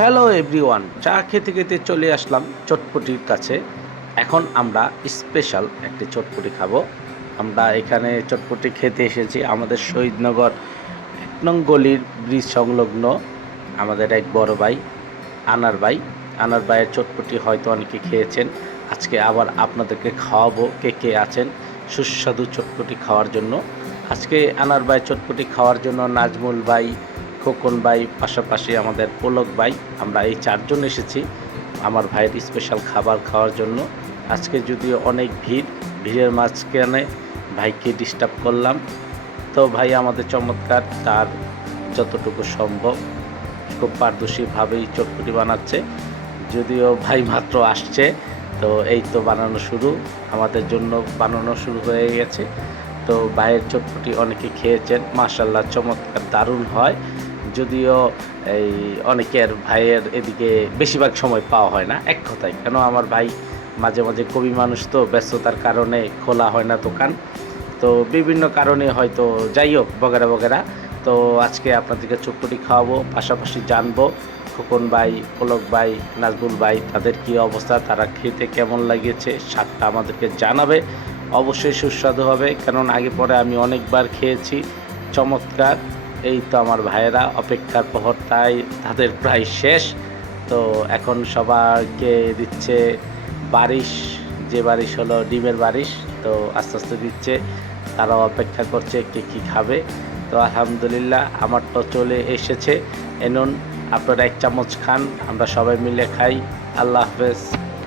Hello everyone, চা খেতে খেতে চলে আসলাম চটপটির কাছে। এখন আমরা স্পেশাল একটি চটপটি খাবো। আমরা এখানে চটপটি খেতে এসেছি আমাদের শহীদনগর ১ নং গলির ব্রিজ সংলগ্ন আমাদের এক বড় ভাই আনার ভাই। আনার ভাইয়ের চটপটি হয়তো অনেকে খেয়েছেন। আজকে আবার আপনাদেরকে খাওয়াবো কে কে আছেন সুস্বাদু চটপটি খাওয়ার জন্য। আজকে আনার ভাই চটপটি খাওয়ার জন্য নাজমুল ভাই, খোকন ভাই, পাশাপাশি আমাদের পুলক ভাই, আমরা এই ৪ জন এসেছি আমার ভাইয়ের স্পেশাল খাবার খাওয়ার জন্য। আজকে যদিও অনেক ভিড়ের মাঝখানে ভাইকে ডিস্টার্ব করলাম। তো ভাই আমাদের চমৎকার তার যতটুকু সম্ভব খুব পারদর্শীভাবেই চটপটি বানাচ্ছে। যদিও ভাই মাত্র আসছে, তো এই তো বানানো শুরু, আমাদের জন্য বানানো শুরু হয়ে গেছে। তো ভাইয়ের চটপটি অনেকে খেয়েছেন, মাশাআল্লাহ চমৎকার দারুণ হয়। যদিও এই অনেকের ভাইয়ের এদিকে বেশিরভাগ সময় পাওয়া হয় না, এক কথায়। কেন আমার ভাই মাঝে মাঝে কবি মানুষ, তো ব্যস্ততার কারণে খোলা হয় না দোকান, তো বিভিন্ন কারণে হয়তো, যাই হোক বগেরা বগেরা। তো আজকে আপনাদেরকে চটপটি খাওয়াবো, পাশাপাশি জানবো খোকন ভাই, পুলক ভাই, নাজমুল ভাই তাদের কী অবস্থা, তারা খেতে কেমন লাগিয়েছে, স্বাদটা আমাদেরকে জানাবে। অবশ্যই সুস্বাদু হবে, কারণ আগে পরে আমি অনেকবার খেয়েছি, চমৎকার। এই তো আমার ভাইয়েরা অপেক্ষার প্রহর তাই তাদের প্রায় শেষ। তো এখন সবাইকে দিচ্ছে বারিশ, যে বারিশ হলো ডিমের বারিশ। তো আস্তে আস্তে দিচ্ছে, তারাও অপেক্ষা করছে কে কী খাবে। তো আলহামদুলিল্লাহ আমারটা চলে এসেছে। এনুন, আপনারা ১ চামচ খান, আমরা সবাই মিলে খাই। আল্লাহ হাফেজ।